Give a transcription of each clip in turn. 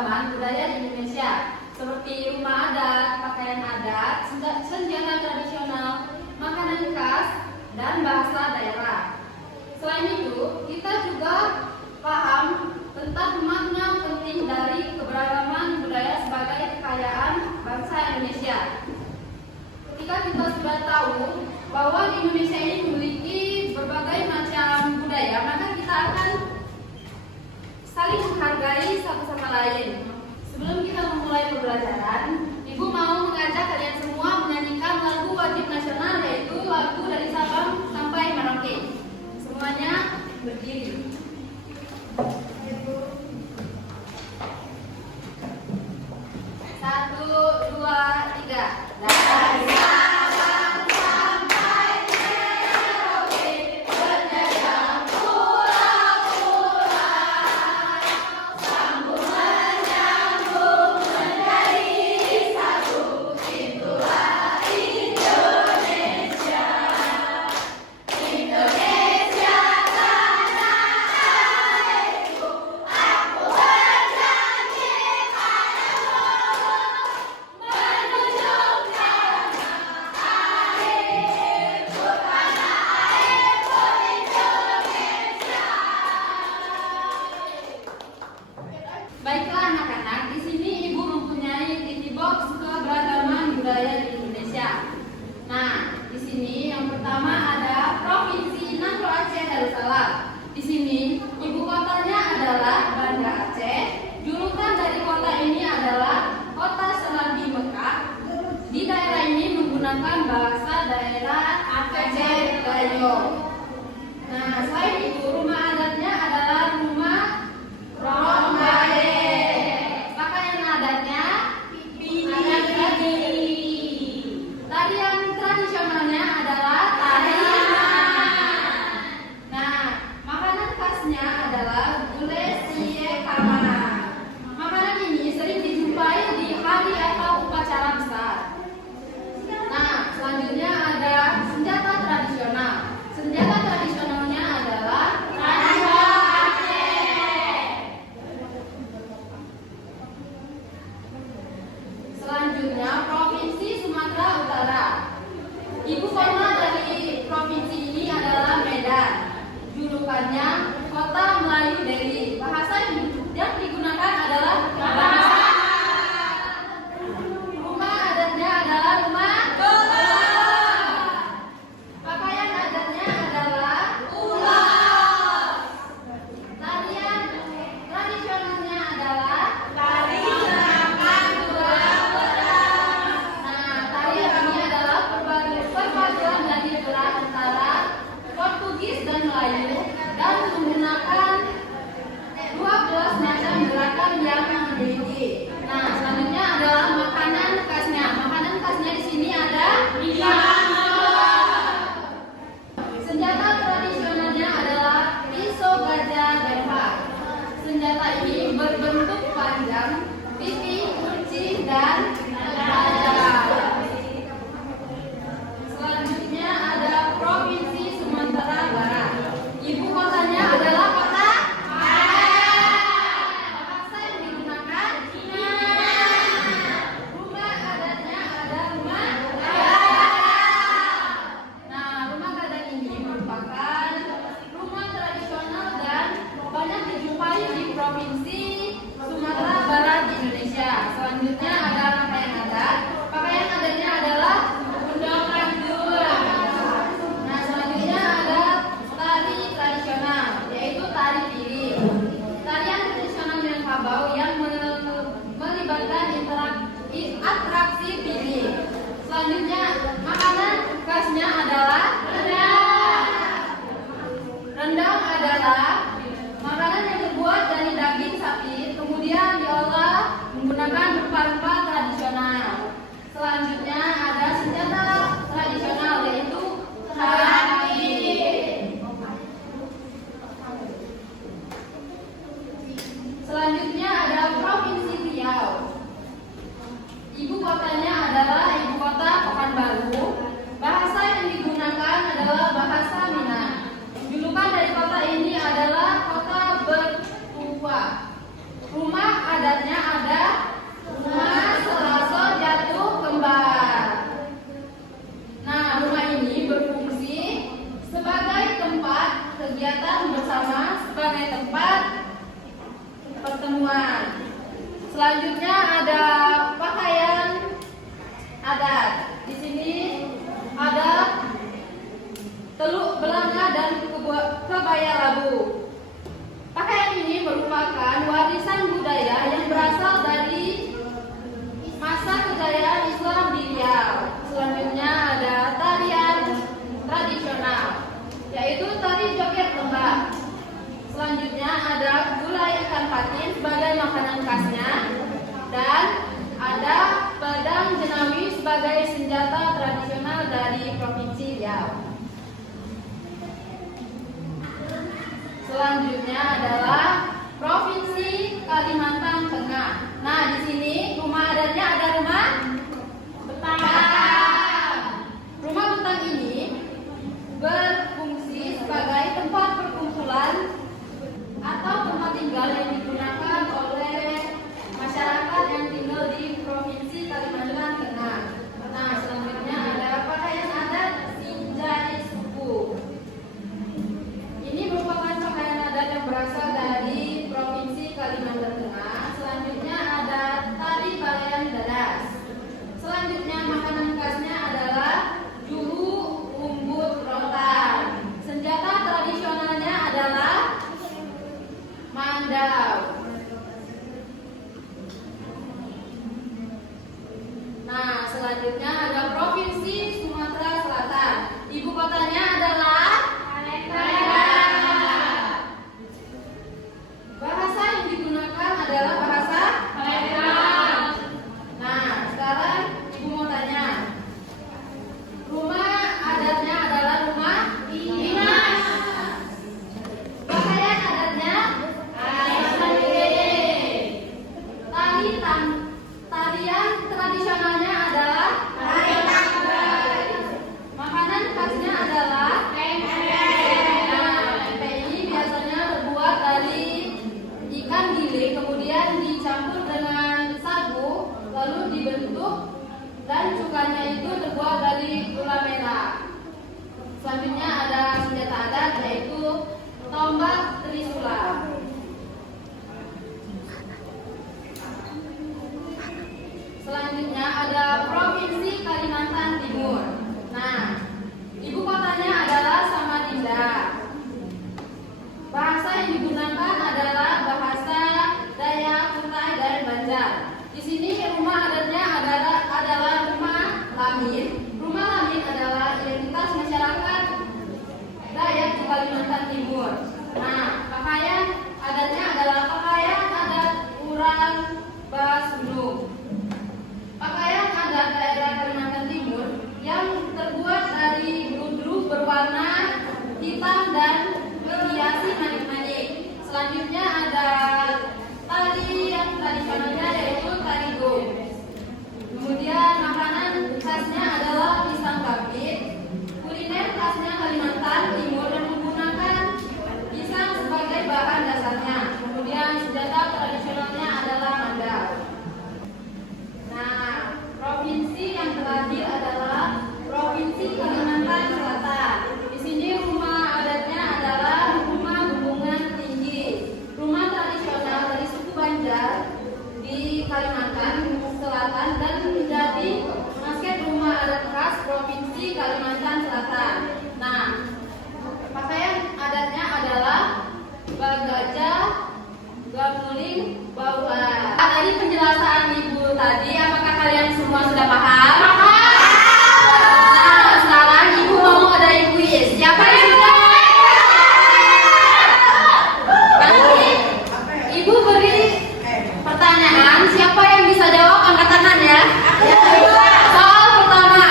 keberagaman budaya di Indonesia, seperti rumah adat, pakaian adat, senjata tradisional, makanan khas, dan bahasa daerah. Selain itu, kita juga paham tentang makna penting dari keberagaman budaya sebagai kekayaan bangsa Indonesia. Ketika kita sudah tahu bahwa di Indonesia ini memiliki berbagai macam budaya, maka kita akan saling menghargai satu sama lain. Sebelum kita memulai pembelajaran, Ibu mau mengajak kalian semua menyanyikan lagu wajib nasional, yaitu lagu dari Sabang sampai Merauke. Semuanya berdiri. 1, 2, 3. Dari Sabang sampai Merauke, berjajah pulau-pulau, sambung menyambung menjadi satu, itulah Indonesia. Indonesia tanah airku, aku berjanji padamu, menunjuk tanah airku, tanah airku Indonesia. Baiklah anak-anak, di sini Ibu mempunyai TV box keberagaman budaya di Indonesia. Nah, di sini yang pertama ada Provinsi Nangro Aceh Darussalam. Di sini ibu kotanya adalah Banda Aceh. Julukan dari kota ini adalah Kota Serambi Mekah. Di daerah ini menggunakan bahasa daerah Aceh Dayo. Nah, selain itu rumah adatnya adalah rumah Ronggale. Pakaian adatnya adat Bali. Tarian tradisionalnya adalah tarian. Nah, makanan khasnya adalah gulai siye kama. Makanan ini sering dijumpai di hari atau upacara besar. Nah, selanjutnya ada senjata tradisional. Senjata tradisionalnya adalah Ranca Aceh. Selanjutnya Provinsi Sumatera Utara. Ibu kota dari provinsi ini adalah Medan. Julukannya Kota Melayu Delhi. Bahasa yang digunakan adalah bahasa. Rumah adatnya adalah rumah Golok. Pakaian adatnya adalah ulos. Tarian tradisionalnya adalah tari Saman Dua Berang. Selanjutnya ada pakaian adat. Di sini ada teluk belanga dan kebaya labu. Pakaian ini merupakan warisan budaya yang berasal dari masa kejayaan Islam di Riau. Selanjutnya ada tarian tradisional, yaitu tari joget lembah. Selanjutnya ada gulai ikan patin sebagai makanan khasnya, dan ada pedang jenawi sebagai senjata tradisional dari Provinsi Riau. Selanjutnya adalah Provinsi Kalimantan Tengah. Nah, di sini rumah adatnya ada rumah betang. Rumah betang ini berfungsi sebagai tempat perkumpulan atau tempat tinggal yang digunakan oleh masyarakat yang tinggal di Provinsi Kalimantan Tengah. Nah, selanjutnya ada pakaian adat Sinjai Suku. Ini merupakan pakaian adat yang berasal dari Provinsi Kalimantan Tengah. Selanjutnya ada tari balean dadas. Selanjutnya makanan khasnya adalah juhu umbut rotan. Senjata tradisionalnya adalah mandau. Nah, selanjutnya ada Provinsi Sumatera Selatan. Ibu kotanya adalah Palembang. Bahasa yang digunakan adalah bahasa Palembang. Nah, sekarang ibu mau tanya, rumah adatnya adalah rumah dinas. Pakaian adatnya tarian tradisionalnya adalah tari tangkai. Makanan khasnya adalah pempek. Nah, pempek ini biasanya terbuat dari ikan giling, kemudian dicampur dengan sagu, lalu dibentuk, dan cukanya itu terbuat dari gula merah. Selanjutnya ada senjata adat, yaitu tombak trisula. Selanjutnya ada Provinsi Kalimantan Timur. Nah, ibu kotanya adalah Samarinda. Bahasa yang digunakan adalah bahasa Dayak, Kutai, dan Banjar. Di sini rumah adatnya adalah rumah lamin. Rumah lamin adalah identitas masyarakat Dayak di Kalimantan Timur. Nah, pakaian adatnya adalah pakaian adat Urang Basundung. Pakaian adat daerah Kalimantan Timur yang terbuat dari bulu berwarna hitam dan dihiasi manik-manik. Selanjutnya ada tari yang tradisionalnya, yaitu tari gong. Kemudian makanan khasnya adalah pisang kapit. Kuliner khasnya Kalimantan Timur yang menggunakan pisang sebagai bahan dasarnya. Kemudian senjata tradisionalnya adalah mandau. Nah, provinsi yang terakhir adalah Provinsi Kalimantan Selatan. Di sini rumah adatnya adalah rumah hubungan tinggi. Rumah tradisional dari suku Banjar di Kalimantan Selatan dan menjadi masket rumah adat khas Provinsi Kalimantan Selatan. Nah, pakaian adatnya adalah bagajah, gamuling, baulah. Dari penjelasan ibu tadi, apakah kalian semua sudah paham? Nah, sekarang ibu mau ngadain kuis. Siapa yang sudah? Nanti ibu beri pertanyaan, siapa yang bisa jawab angkat tangan ya. Soal pertama,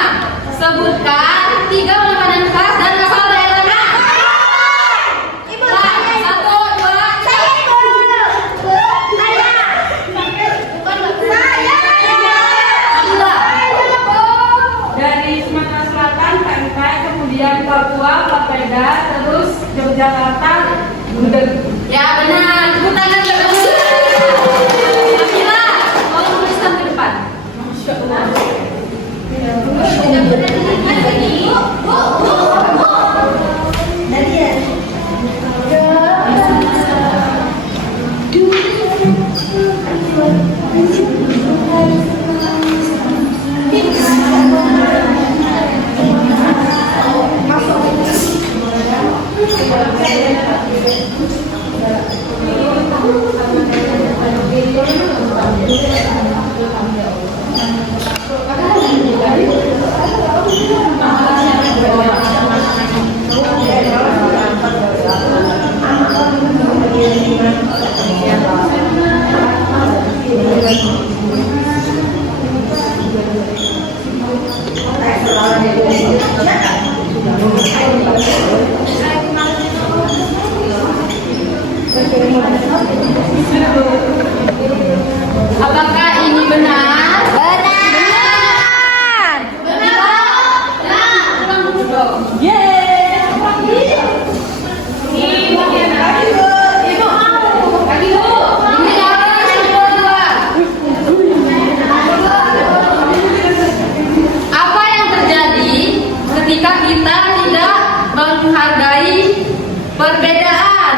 sebutkan 3 makanan khas dan asal daerahnya. Ibu, 1, 2, dari Sumatera Selatan, Pempek, kemudian Papua, Papeda, terus Yogyakarta, Gudeg. ya benar, tepuk tangan ya kamu. Kamila, tolong tuliskan ke depan. Masya Allah. Apakah ini benar? Benar. Benar. Ulang dulu. Apa yang terjadi ketika kita tidak menghargai perbedaan?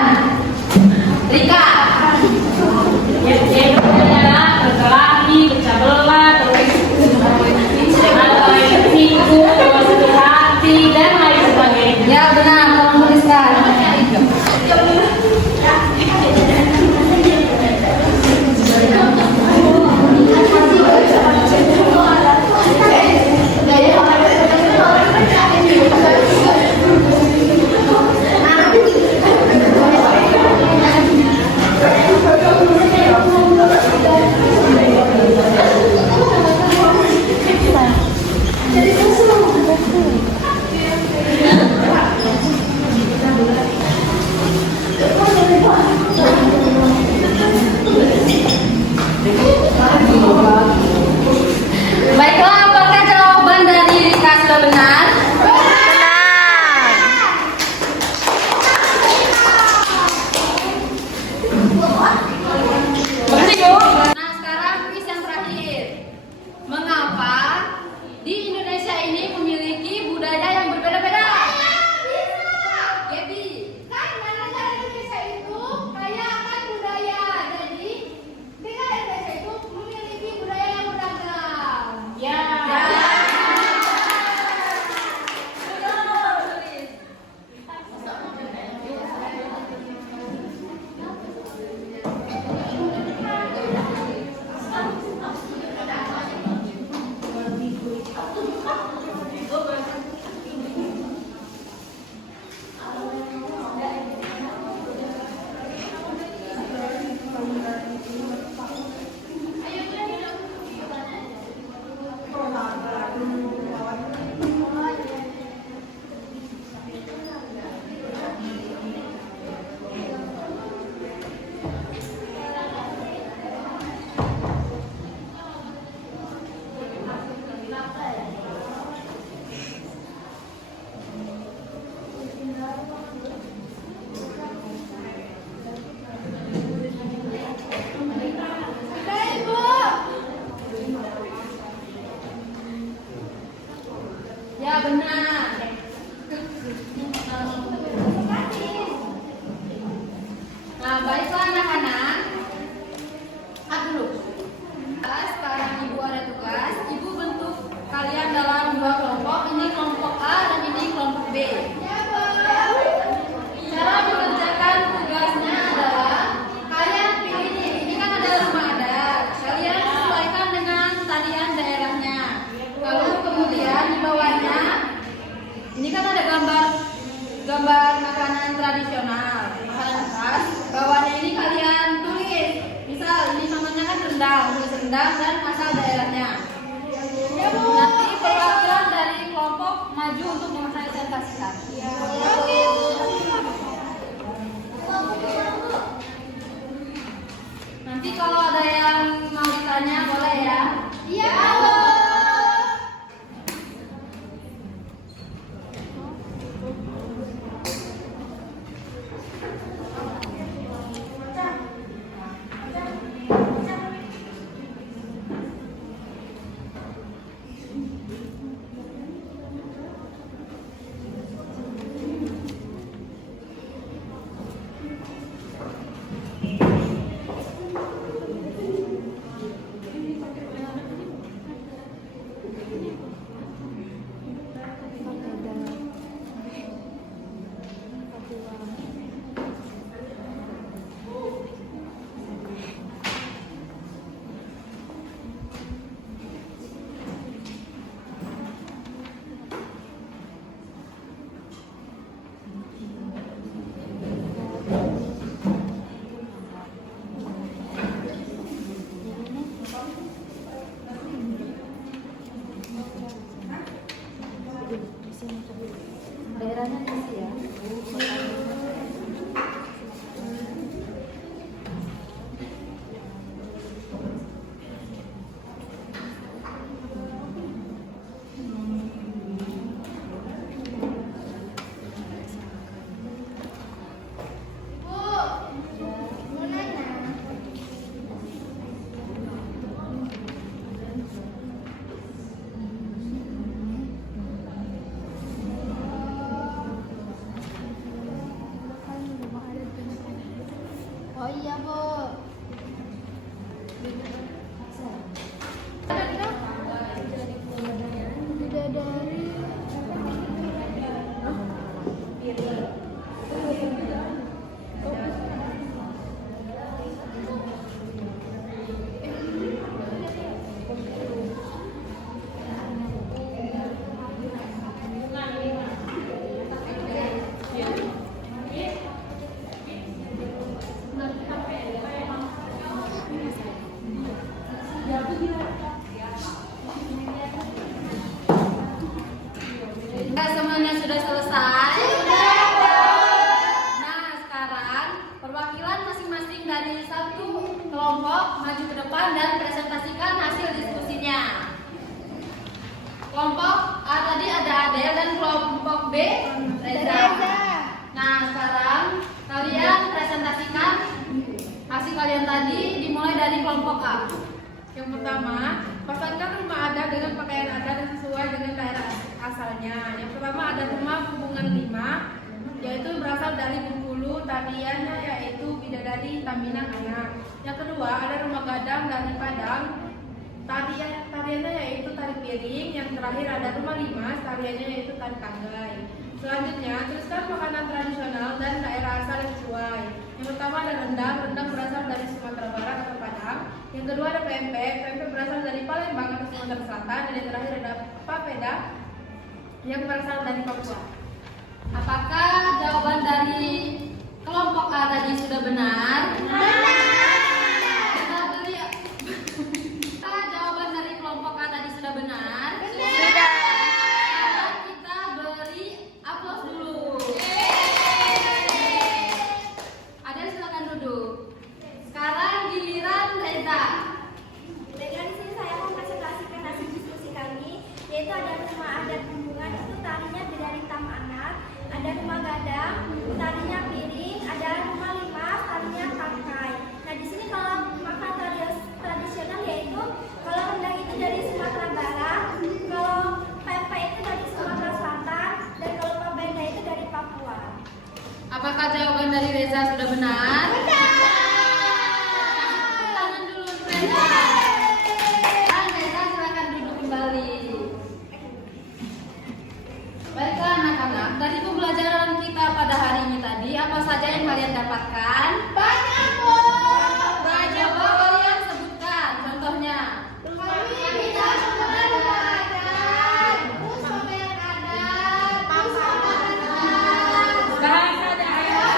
Rika. Berkelahi, pecah belah, hati dan lain sebagainya. Ya benar, tolong tuliskan. Baiklah, apakah jawaban dari Rika sudah benar? Nah, sekarang kuis yang terakhir. Mengapa di Indonesia ini memiliki budaya yang berbeda-beda? Gaby. Karena Indonesia itu kaya akan budaya. Jadi, negara Indonesia itu memiliki budaya yang beragam. Ya. Ya benar. Nah, baiklah anak-anak. Dulu. Sekarang ibu ada tugas. Ibu bentuk kalian dalam dua kelompok. Ini kelompok A dan ini kelompok B. Cara mengerjakan tugasnya adalah kalian pilih nih. Ini kan ada rumah adat. Kalian sesuaikan dengan tarian daerahnya. Lalu kemudian di bawahnya ini kan ada gambar makanan tradisional, makanan khas. Bawahnya ini kalian tulis. Misal ini namanya kan rendang, tulis rendang dan asal daerahnya. Nanti perwakilan dari kelompok maju untuk mempresentasikan. Nanti kalau ada yang mau ditanya boleh ya. Iya. Semuanya sudah selesai. Nah, sekarang perwakilan masing-masing dari satu kelompok maju ke depan dan presentasikan hasil diskusinya. Kelompok A tadi ada Adel dan kelompok B Reza. Nah, sekarang kalian presentasikan hasil kalian tadi, dimulai dari kelompok A. Yang pertama, pasangan rumah adat dengan pakaian adat yang sesuai dengan daerah asalnya. Yang pertama ada rumah hubungan 5, yaitu berasal dari Bengkulu, tariannya yaitu Bidadari Taminang Anak. Yang kedua ada rumah gadang dari Padang, tariannya yaitu tari piring. Yang terakhir ada rumah 5, tariannya yaitu tari tanggai. Selanjutnya, teruskan makanan tradisional dan daerah asal yang sesuai. Yang pertama ada rendang berasal dari Sumatera Barat atau Padang. Yang kedua ada pempek berasal dari Palembang atau Sumatera Selatan. Dan yang terakhir ada papeda yang berasal dari Papua. Apakah jawaban dari kelompok A tadi sudah benar? Kita beri. Apakah jawaban dari kelompok A tadi sudah benar? Sekarang kita beri aplaus dulu. Adel silakan duduk. Sekarang giliran Reza. Dengan di sini saya mempresentasikan hasil diskusi kami, yaitu ada rumah adat hubungan itu tarinya dari Taman Anak, ada rumah gadang, tarinya piring, ada rumah 5, tarinya tangkai. Nah di sini kalau makanan tradisional yaitu kalau rendang itu dari Sumatera Barat, kalau pempek itu dari Sumatera Selatan, dan kalau papeda itu dari Papua. Apakah jawaban dari Reza sudah benar? Tangan dulu untuk Reza. Reza silakan duduk kembali. Baiklah anak-anak, dari pembelajaran kita pada hari ini tadi, apa saja yang kalian dapatkan? Banyak Bu. Coba kalian sebutkan contohnya. Kita semua rumah adat, terus pakaian adat, terus makanan adat, Bahasa daerah.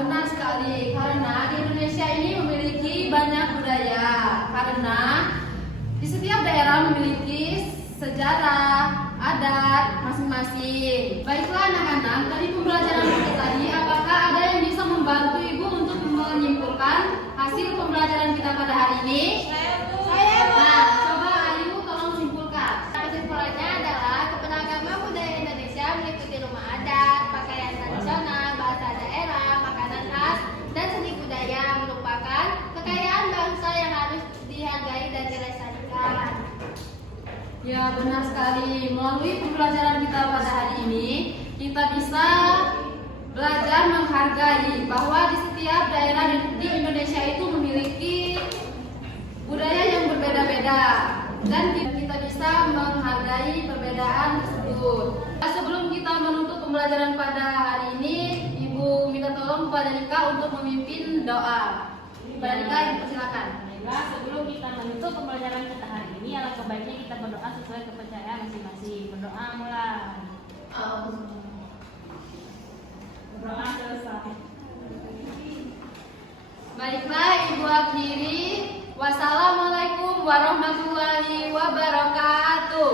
Benar sekali, karena di Indonesia ini memiliki banyak budaya. Karena di setiap daerah memiliki sejarah, adat masing-masing. Baiklah anak-anak, dari pembelajaran kita tadi, apakah ada yang bisa membantu Ibu untuk menyimpulkan hasil pembelajaran kita pada hari ini? Nah, coba Ayu tolong simpulkan. Kesimpulannya adalah keberagaman budaya Indonesia meliputi rumah adat, pakaian tradisional, bahasa daerah, makanan khas, dan seni budaya merupakan kekayaan bangsa yang harus dihargai dan dilestarikan. Ya, benar sekali. Melalui pembelajaran kita pada hari ini, kita bisa belajar menghargai bahwa di setiap daerah di Indonesia itu memiliki budaya yang berbeda-beda, dan kita bisa menghargai perbedaan tersebut. Sebelum kita menutup pembelajaran pada hari ini, Ibu minta tolong kepada Nika untuk memimpin doa. Kepada Nika, silakan. Baiklah, sebelum kita menutup pembelajaran kita hari ini, alangkah baiknya kita berdoa sesuai kepercayaan masing-masing. Berdoa mulai. Berdoa selesai. Baiklah, Ibu akhiri. Wassalamualaikum warahmatullahi wabarakatuh.